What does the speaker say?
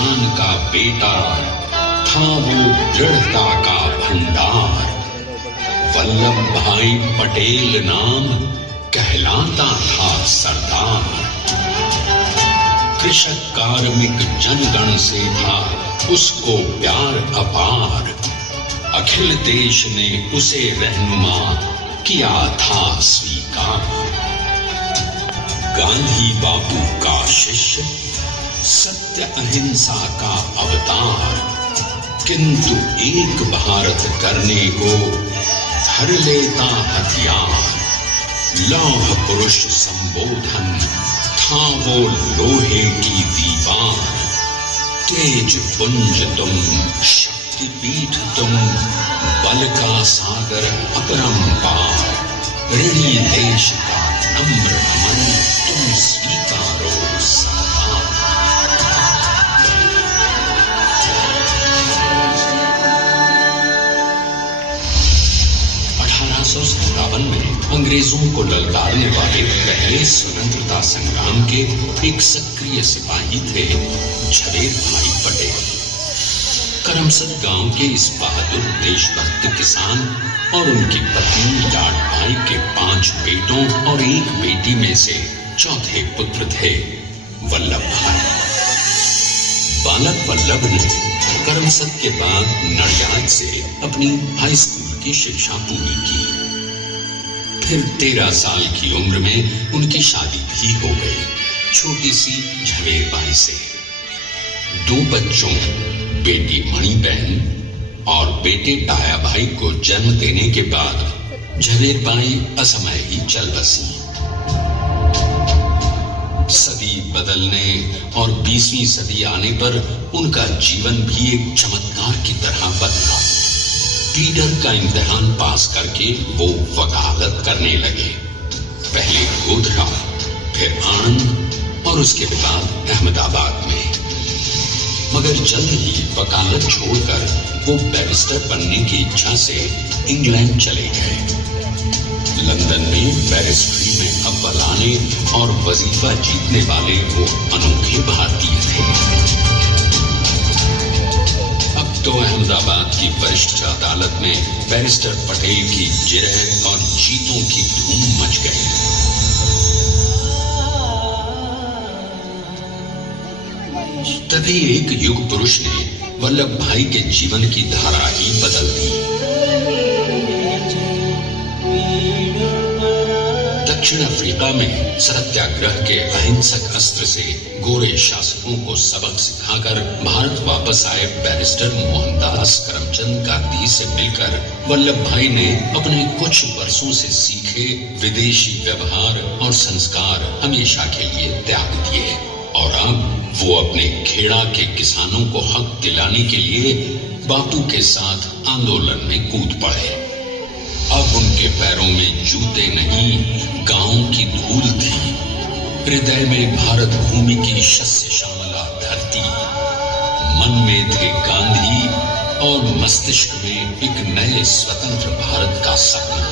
किसान का बेटा, था वो दृढ़ता का भंडार। वल्लभ भाई पटेल नाम कहलाता था सरदार। कृषक कार्मिक जनगण से था उसको प्यार अपार। अखिल देश ने उसे रहनुमा किया था स्वीकार। गांधी बापू का शिष्य, सत्य अहिंसा का अवतार, किंतु एक भारत करने को धर लेता हथियार। लौह पुरुष संबोधन था वो लोहे की दीवार। तेज पुंज तुम, शक्तिपीठ तुम, बल का सागर अपरंपार। ऋणी देश का नम्र नमन तुम स्वीकारो सरदार। 1857 में अंग्रेजों को ललकारने वाले पहले स्वतंत्रता संग्राम के एक सक्रिय सिपाही थे झवेर भाई पटेल। करमसद गांव के इस बहादुर देशभक्त किसान और उनकी पत्नी लाड भाई के 5 बेटों और 1 बेटी में से चौथे पुत्र थे वल्लभ भाई। बालक वल्लभ ने करमसद के बाद नडियाद से अपनी हाई स्कूल की शिक्षा पूरी की। फिर 13 साल की उम्र में उनकी शादी भी हो गई छोटी सी झवेर बाई से। 2 बच्चों, बेटी मणि बहन और बेटे टाया भाई को जन्म देने के बाद झवेर बाई असमय ही चल बसी। सदी बदलने और 20वीं सदी आने पर उनका जीवन भी एक चमत्कार की तरह बदला। पीडर का इम्तिहान पास करके वो वकालत करने लगे। पहले गोधरा, फिर आणंद और उसके बाद अहमदाबाद में। मगर जल्द ही वकालत छोड़कर वो बैरिस्टर बनने की इच्छा से इंग्लैंड चले गए। लंदन में बैरिस्ट्री में अव्वल आने और वजीफा जीतने वाले वो अनोखे भारतीय थे। अब तो अहमदाबाद की वरिष्ठ अदालत में बैरिस्टर पटेल की जिरह और जीतों की धूम मच गई। तभी एक युग पुरुष ने वल्लभ भाई के जीवन की धारा ही बदल दी। दक्षिण अफ्रीका में सत्याग्रह के अहिंसक अस्त्र से गोरे शासकों को सबक सिखाकर भारत वापस आए बैरिस्टर मोहनदास करमचंद गांधी से मिलकर वल्लभ भाई ने अपने कुछ वर्षों से सीखे विदेशी व्यवहार और संस्कार हमेशा के लिए त्याग दिए और अब वो अपने खेड़ा के किसानों को हक दिलाने के लिए बापू के साथ आंदोलन में कूद पड़े। अब उनके पैरों में जूते नहीं, गांव की धूल थी। हृदय में भारत भूमि की शस्य श्यामला धरती। मन में थे गांधी और मस्तिष्क में एक नए स्वतंत्र भारत का सपना।